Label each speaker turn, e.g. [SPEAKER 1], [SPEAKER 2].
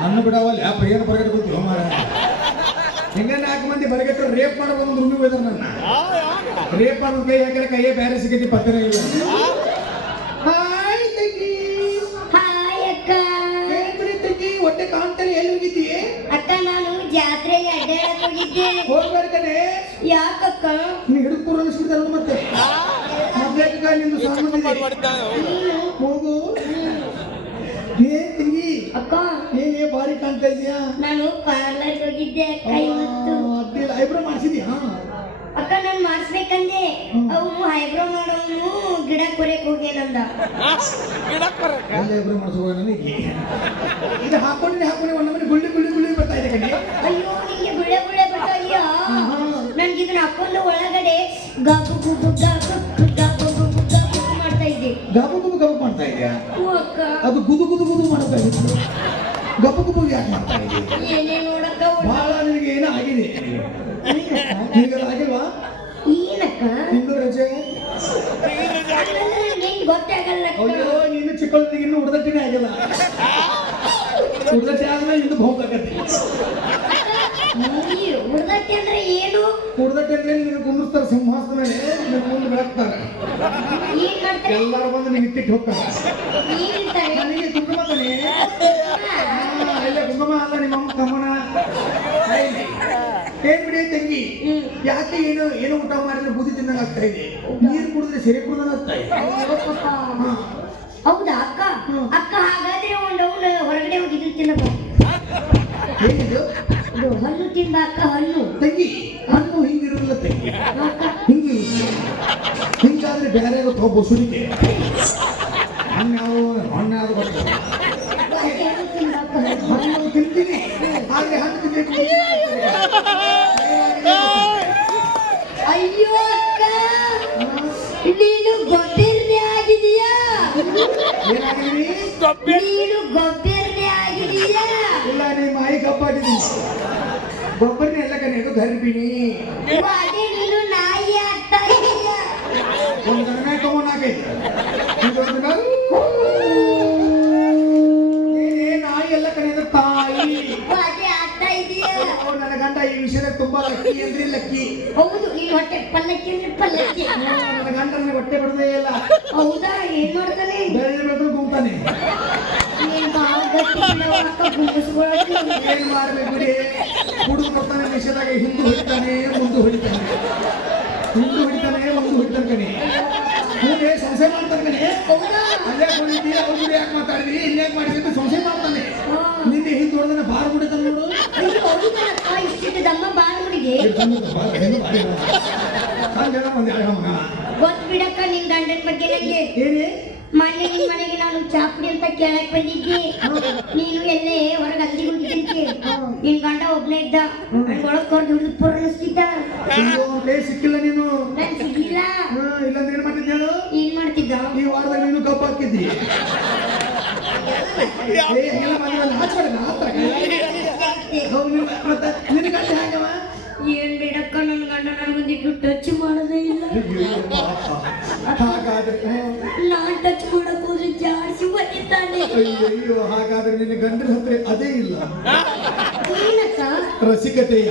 [SPEAKER 1] ನನ್ನ
[SPEAKER 2] ಬಿಡವಲ್ಲ ಏನು ಬರಗಟ್ಟು ಗೊತ್ತಿಲ್ಲ ಮಾರ ಹಿಂಗ ನಾಲ್ಕು ಮಂದಿ ಬರಗಟ್ಟು ರೇಪ್ ಮಾಡೋ ಒಂದು ರೂಮಿಗೆ ನನ್ನ ರೇಪ್ ಮಾಡೋದು ಕೈ ಹಾಕಿದ್ರೆ ಕೈಯೇ ಬೇರೆ ಸಿಗತಿ ಪತ್ರ ಇಲ್ಲ. ಹೊಟ್ಟೆ ಕಾಣ್ತಾನೆ ಎಲ್ಲಿ ಹೋಗಿದ್ದಿ?
[SPEAKER 3] ಅಕ್ಕ ನಾನು ಜಾತ್ರೆಗೆ ಅಡ್ಡಾಡಕ್ ಹೋಗಿದ್ದೆ.
[SPEAKER 2] ಹೋಗ್ಬೇಡ್ಕನೆ
[SPEAKER 3] ಯಾಕಕ್ಕ?
[SPEAKER 2] ನೀ ಹಿಡಿದು ಕೂರ ಅನಿಸ್ಬಿಡ್ತಾರ ಮತ್ತೆ. ಮೊದ್ಲೇಕ ನಿಂದು ಸಂಬಂಧ
[SPEAKER 3] ನೀನು
[SPEAKER 2] ಹೋಗು ಏ ತಂಗಿ
[SPEAKER 3] ಅಕ್ಕ
[SPEAKER 2] ಏನೇ ಬಾರಿ ಕಾಣ್ತಾ ಇದೆಯಾ
[SPEAKER 3] ನಾನು ಪಾರ್ಲರ್ ಹೋಗಿದ್ದೆ ಅಕ್ಕ ಇವತ್ತು.
[SPEAKER 2] ಅಡ್ಡಿಲ್ಲ ಐಬ್ರೋ ಮಾಡಿಸಿದ್ಯಾ?
[SPEAKER 3] ಅಕ್ಕ ನಾನು ಮಾಡಿಸ್ಬೇಕಂದೆ. ಅವನು ಐಬ್ರೋ ಮಾಡೋನು ಗಿಡ ಕೊರೆಕ್ ಹೋಗ್ಯಾನಂದ.
[SPEAKER 2] ಅಲ್ಲಿ ಐಬ್ರೋ ಮಾಡಿಸುವ ನನಗೆ? ಇದು ಹಾಕೊಂಡ್ರೆ ಹಾಕೊಂಡ್ರೆ ಒಂದು ಮನೆ ಗುಳ್ಳಿ ಗುಳ್ಳಿ ಗುಳ್ಳಿ ಬರ್ತಾ ಇದೆ ಕಣೆ
[SPEAKER 3] ಅಯ್ಯೋ ನಿಮಗೆ ಗುಳ್ಳೆ ಗುಳ್ಳೆ ಬರ್ತಾ ಬರ್ತಾಯ್ಯ ನನಗೆ ಇದನ್ನ ಹಾಕೊಂಡು ಒಳಗಡೆ ಗಾಬು ಗುಬು ಗಾಬು ಗುಡ್ಡ ಗುಬು ಗಬು ಮಾಡ್ತಾ ಇದ್ದೆ.
[SPEAKER 2] ಗಬ ಗುಬು ಗಬ ಮಾಡ್ತಾ ಇದೆಯಾ?
[SPEAKER 3] ಅಕ್ಕ.
[SPEAKER 2] ಅದು ಗುದು ಗುದು ಗುದು ಮಾಡ್ತಾ ಇತ್ತು ಗಬ ಗುಬು ಯಾಕೆ ಮಾಡ್ತಾ ಇದೆ
[SPEAKER 3] ಏನೇ ನೋಡಕ್ಕ
[SPEAKER 2] ಬಹಳ ನಿನಗೆ ಏನೋ ಆಗಿದೆ. ಆಗಿಲ್ವಾ?
[SPEAKER 3] ಏನಕ್ಕ?
[SPEAKER 2] ರಜೆ?
[SPEAKER 3] ನಿಂಗೆ ಗೊತ್ತಾಗಲ್ಲ.
[SPEAKER 2] ಅಯ್ಯೋ ನೀನು ಚಿಕ್ಕವಳಿಗೆ ಇನ್ನು ಹುಡುದಟ್ಟಿನೇ ಆಗಿಲ್ಲ. ಆದ್ಮೇಲೆ
[SPEAKER 3] ಈ ಹುಡ್ದಟ್ಟಿ ಅಂದ್ರೆ ಏನು?
[SPEAKER 2] ಹುಡುದಟ್ಟಿ ಅಂದ್ರೆ ನಿನಗೆ ಸಿಂಹಾಸನ ಮೇಲೆ ನಿನ್ನ ಮುಂದೆ ಬೆಳಗ್ತಾರೆ. ಎಲ್ಲರೂ ಬಂದು ಇಟ್ಟಿಟ್ಟು ಹೋಗ್ತಾರೆ. ನನಗೆ ಕುಂಕುಮ ಕಣೆ ಆ, ಇಲ್ಲ ಕುಂಕುಮ ಅಲ್ಲ ನಿಮ್ಮ ಅಮ್ಮ ಕಮ್ಮನ ಐಲಿ. ಏನ್ ಬಿಡಿ ತಂಗಿ
[SPEAKER 3] ಹ್ಮ್.
[SPEAKER 2] ಯಾಕೆ ಏನು ಏನು ಊಟ ಮಾಡಿದ್ರೆ ಬೂದಿ ತಿನ್ನಂಗ ಆಗ್ತಾ ಇದೆ? ನೀರು ಕುಡಿದ್ರೆ ಸೆರೆ ಕುಡ್ದಂಗ ಆಗ್ತಾ ಇದೆ.
[SPEAKER 3] ಹೌದಾ ಅಕ್ಕ. ಅಕ್ಕ ಹಾಗಾದ್ರೆ ಒಂದು ಹೊರಗಡೆ ಹೋಗಿ ಇದು ತಿನ್ನಬೇಕು
[SPEAKER 2] ಏನಿದು
[SPEAKER 3] ಇದು ಹಣ್ಣು ತಿಂದ ಅಕ್ಕ ಹಣ್ಣು
[SPEAKER 2] ತಂಗಿ. ಹಣ್ಣು ಹಿಂಗಿರಲ್ಲ ತಂಗಿ. ಹಿಂಗಿ. ಹಿಂಗಾದ್ರೆ ಬೇರೆ ತಗೋ ಸುರಿಗೆ ಹಣ್ಣು ಹಣ್ಣು ಗೊತ್ತಿಲ್ಲ
[SPEAKER 3] ಹಣ್ಣು
[SPEAKER 2] ತಿಂತೀನಿ. ಹಾಗೆ ಹಣ್ಣು ತಿನ್ಬೇಕು
[SPEAKER 3] ಅಯ್ಯೋ ಅಕ್ಕ ನೀನು ಗೊಬ್ಬಿರ್ದೆ ಆಗಿದೀಯಾ ನೀನು ಗೊಬ್ಬಿರ್ದೆ ಆಗಿದೀಯಾ
[SPEAKER 2] ಇಲ್ಲ ನಿಮ್ಮ ಮಾಯಿ ಕಪ್ಪಾಗಿದ್ದೀನಿ. ಗೊಬ್ಬರನೇ ಎಲ್ಲ ಕಣೆ ಇದು ಗರ್ಭಿಣಿ
[SPEAKER 3] ಅದೇ ನೀನು ನಾಯಿ ಆಗ್ತಾ ಇದೀಯಾ?
[SPEAKER 2] ಒಂದು ತಗೊಂಡಾಗೈತೆ ಗಂಡ ಈ ವಿಷಯದ ತುಂಬಾ ಲಕ್ಕಿ ಅಂದ್ರೆ ಲಕ್ಕಿ.
[SPEAKER 3] ಹೌದು ಈ ಹೊಟ್ಟೆ ಪಲ್ಲಕ್ಕಿ ಅಂದ್ರೆ ಪಲ್ಲಕ್ಕಿ.
[SPEAKER 2] ನನ್ನ ಗಂಡ ನನಗೆ ಹೊಟ್ಟೆ ಬಿಡದೇ ಇಲ್ಲ.
[SPEAKER 3] ಹೌದಾ ಏನ್ ಮಾಡ್ತಾನೆ?
[SPEAKER 2] ಬೇರೆ ಬೆಳೆದ್ರು
[SPEAKER 3] ಕುಂತಾನೆ.
[SPEAKER 2] ಏನ್ ಮಾಡ್ಬೇಕು ಬಿಡಿ? ಕುಡು ಕೊಡ್ತಾನೆ ವಿಷಯದಾಗ ಹಿಂದೂ ಹೊಡಿತಾನೆ ಮುಂದೆ ಹೊಡಿತಾನೆ. ಹಿಂದೂ ಹೊಡಿತಾನೆ ಮುಂದೆ ಹೊಡಿತಾನೆ ಕಣಿ. ಮುಂದೆ ಸಂಶಯ ಮಾಡ್ತಾನೆ ಕಣಿ.
[SPEAKER 3] ಹೌದಾ?
[SPEAKER 2] ಅಲ್ಲೇ ಕುಡಿದಿ ಅವ್ರು ಯಾಕೆ ಮಾತಾಡಿದ್ರಿ ಇಲ್ಲೇ ಮಾಡ್ತೀನಿ ಮಾಡಿದ್ರಿ ಸಂಶಯ ಮಾಡ್ತಾನೆ. ನಿನ್ನೆ ಹಿಂದೆ ಹೊಡೆದಾನೆ ಬಾರ್ ಬಿಡ್ತಾನೆ ನೋಡು.
[SPEAKER 3] ಇಷ್ಟಿಟ್ಟು ದಮ್ಮ ಗೊತ್ತು ಬಿಡಕ್ಕ ನಿನ್ ಗಂಡನ ಬಗ್ಗೆ ನಂಗೆ. ಮೊನ್ನೆ ನಿನ್ ಮನೆಗೆ ನಾನು ಚಾಪುಡಿ ಅಂತ ಕೇಳಕ್ ಬಂದಿದ್ದೆ. ನೀನು ಎಲ್ಲೇ ಹೊರಗೆ ಅಂಗಡಿಗೆ ಹೋಗಿದ್ದಂತೆ ನಿನ್ ಗಂಡ ಒಬ್ನೇ ಇದ್ದ. ಒಳಗ್ ಕರ್ದು ಹಿಡಿದು ಪುರ ಅನಿಸ್ತಿದ್ದ
[SPEAKER 2] ಇಂದು ಅವ್ನ್ ಕೈ ಸಿಕ್ಕಿಲ್ಲ ನೀನು
[SPEAKER 3] ನನ್
[SPEAKER 2] ಇಲ್ಲಾಂದ್ರೆ ಏನ್ ಮಾಡ್ತಿದ್ದೆ ಹೇಳು?
[SPEAKER 3] ಏನ್ ಮಾಡ್ತಿದ್ದ?
[SPEAKER 2] ಈ ವಾರದಾಗ ನೀನು ಕಬ್ಬು ಹಾಕಿದ್ದಿ. ಏ ಹಾಚ್ಬೇಡ ನಿನ್ನ ಗಂಡ ಹೆಂಗವ
[SPEAKER 3] ಏನ್ ಬಿಡಕ್ಕ? ನನ್ ಗಂಡ ನನಗೊಂದಿಟ್ಟು ಟಚ್ ಮಾಡೋದೇ ಇಲ್ಲ.
[SPEAKER 2] ಹಾಗಾದ್ರೆ ನಾ
[SPEAKER 3] ನಾನ್ ಟಚ್ ಮಾಡಕ್ ಹೋದ್ರೆ ಜಾಸ್ತಿ ಬರೀತಾನೆ
[SPEAKER 2] ಅಯ್ಯಯ್ಯೋ ಹಾಗಾದ್ರೆ ನಿನ್ನ ಗಂಡನ ಹತ್ರ ಅದೇ ಇಲ್ಲ.
[SPEAKER 3] ಏನಕ್ಕ?
[SPEAKER 2] ರಸಿಕತೆಯ.